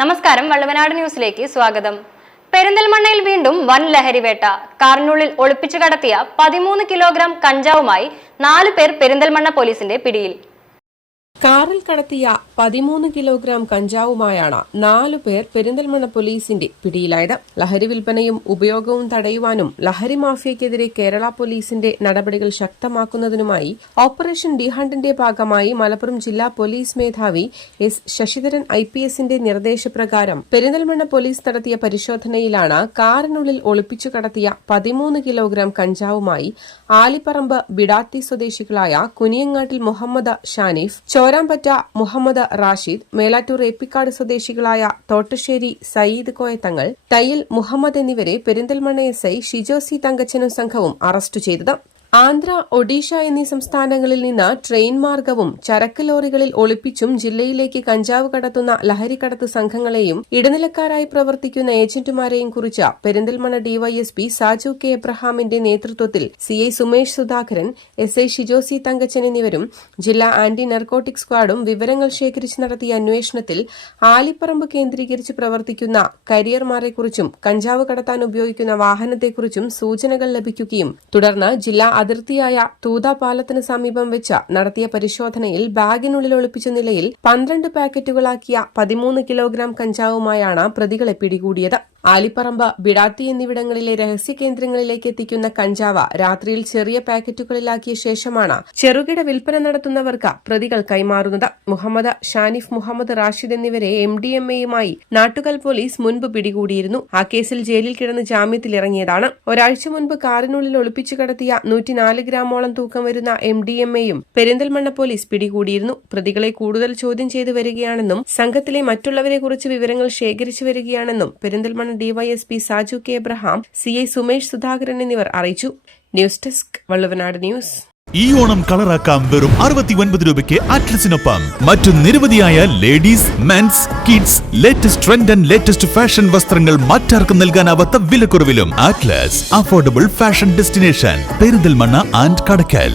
നമസ്കാരം വള്ളുവനാട് ന്യൂസിലേക്ക് സ്വാഗതം. പെരിന്തൽമണ്ണയിൽ വീണ്ടും വൻ ലഹരിവേട്ട കാറിനുള്ളിൽ ഒളിപ്പിച്ചു കടത്തിയ പതിമൂന്ന് കിലോഗ്രാം കഞ്ചാവുമായി നാലു പേർ പെരിന്തൽമണ്ണ പോലീസിന്റെ പിടിയിൽ. കാറിൽ കടത്തിയ പതിമൂന്ന് കിലോഗ്രാം കഞ്ചാവുമായാണ് നാലു പേർ പെരിന്തൽമണ്ണ പോലീസിന്റെ പിടിയിലായത്. ലഹരി വിൽപ്പനയും ഉപയോഗവും തടയുവാനും ലഹരി മാഫിയയ്ക്കെതിരെ കേരള പോലീസിന്റെ നടപടികൾ ശക്തമാക്കുന്നതിനുമായി ഓപ്പറേഷൻ ഡി ഹണ്ടിന്റെ ഭാഗമായി മലപ്പുറം ജില്ലാ പോലീസ് മേധാവി എസ് ശശിധരൻ ഐ പി എസിന്റെ നിർദ്ദേശപ്രകാരം പെരിന്തൽമണ്ണ പോലീസ് നടത്തിയ പരിശോധനയിലാണ് കാറിനുള്ളിൽ ഒളിപ്പിച്ചു കടത്തിയ പതിമൂന്ന് കിലോഗ്രാം കഞ്ചാവുമായി ആലിപ്പറമ്പ് ബിഡാത്തി സ്വദേശികളായ കുനിയങ്ങാട്ടിൽ മുഹമ്മദ് ഷാനിഫ് ചോരാമ്പറ്റ മുഹമ്മദ് റാഷിദ് മേലാറ്റൂർ ഏപ്പിക്കാട് സ്വദേശികളായ തോട്ടശ്ശേരി സയ്യിദ് കോയത്തങ്ങൾ തയ്യിൽ മുഹമ്മദ് എന്നിവരെ പെരിന്തൽമണ്ണ എസ് ഐ ഷിജോസി തങ്കച്ചനും സംഘവും അറസ്റ്റ് ചെയ്തത്. ആന്ധ്ര ഒഡീഷ എന്നീ സംസ്ഥാനങ്ങളിൽ നിന്ന് ട്രെയിൻ മാർഗവും ചരക്ക് ലോറികളിൽ ഒളിപ്പിച്ചും ജില്ലയിലേക്ക് കഞ്ചാവ് കടത്തുന്ന ലഹരിക്കടത്ത് സംഘങ്ങളെയും ഇടനിലക്കാരായി പ്രവർത്തിക്കുന്ന ഏജന്റുമാരെയും കുറിച്ച് പെരിന്തൽമണ്ണ ഡിവൈഎസ്പി സാജു കെ എബ്രഹാമിന്റെ നേതൃത്വത്തിൽ CI Sumesh Sudhakaran S I Shijosi Thankachan എന്നിവരും ജില്ലാ ആന്റി നർക്കോട്ടിക് സ്ക്വാഡും വിവരങ്ങൾ ശേഖരിച്ച് നടത്തിയ അന്വേഷണത്തിൽ ആലിപ്പറമ്പ് കേന്ദ്രീകരിച്ച് പ്രവർത്തിക്കുന്ന കരിയർമാരെക്കുറിച്ചും കഞ്ചാവ് കടത്താൻ ഉപയോഗിക്കുന്ന വാഹനത്തെക്കുറിച്ചും സൂചനകൾ ലഭിക്കുകയും തുടർന്ന് ജില്ലാ അതിർത്തിയായ തൂതാപാലത്തിന് സമീപം വെച്ച് നടത്തിയ പരിശോധനയിൽ ബാഗിനുള്ളിൽ ഒളിപ്പിച്ച നിലയിൽ പന്ത്രണ്ട് പാക്കറ്റുകളാക്കിയ പതിമൂന്ന് കിലോഗ്രാം കഞ്ചാവുമായാണ് പ്രതികളെ പിടികൂടിയത്. ആലിപ്പറമ്പ് ബിഡാത്തി എന്നിവിടങ്ങളിലെ രഹസ്യ കേന്ദ്രങ്ങളിലേക്ക് എത്തിക്കുന്ന കഞ്ചാവ രാത്രിയിൽ ചെറിയ പാക്കറ്റുകളിലാക്കിയ ശേഷമാണ് ചെറുകിട വിൽപ്പന നടത്തുന്നവർക്ക് പ്രതികൾ കൈമാറുന്നത്. മുഹമ്മദ് ഷാനിഫ് മുഹമ്മദ് റാഷിദ് എന്നിവരെ എം ഡി എം എയുമായി നാട്ടുകൽ പോലീസ് മുൻപ് പിടികൂടിയിരുന്നു. ആ കേസിൽ ജയിലിൽ കിടന്ന് ജാമ്യത്തിലിറങ്ങിയതാണ്. ഒരാഴ്ച മുൻപ് കാറിനുള്ളിൽ ഒളിപ്പിച്ചു കടത്തിയ നൂറ്റിനാല് ഗ്രാമോളം തൂക്കം വരുന്ന എം ഡി എം എയും പെരിന്തൽമണ്ണ പോലീസ് പിടികൂടിയിരുന്നു. പ്രതികളെ കൂടുതൽ ചോദ്യം ചെയ്തു വരികയാണെന്നും സംഘത്തിലെ മറ്റുള്ളവരെ കുറിച്ച് വിവരങ്ങൾ ശേഖരിച്ചു വരികയാണെന്നും Perinthalmanna DYSP Saju K Abraham C I Sumesh Sudhakaran എന്നിവർ അറിയിച്ചു. News desk Valluvanad news. ഈ ഓണം കളറാക്കാം വെറും അറുപത്തി ഒൻപത് രൂപയ്ക്ക് അറ്റ്ലസിനൊപ്പം. മറ്റു നിരവധിയായ ladies men's kids latest trend and latest fashion വസ്ത്രങ്ങൾ മറ്റാർക്കും നൽകാനാവാത്ത വിലക്കുറവിലും. Atlas affordable fashion destination. Perinthalmanna and Kadakkal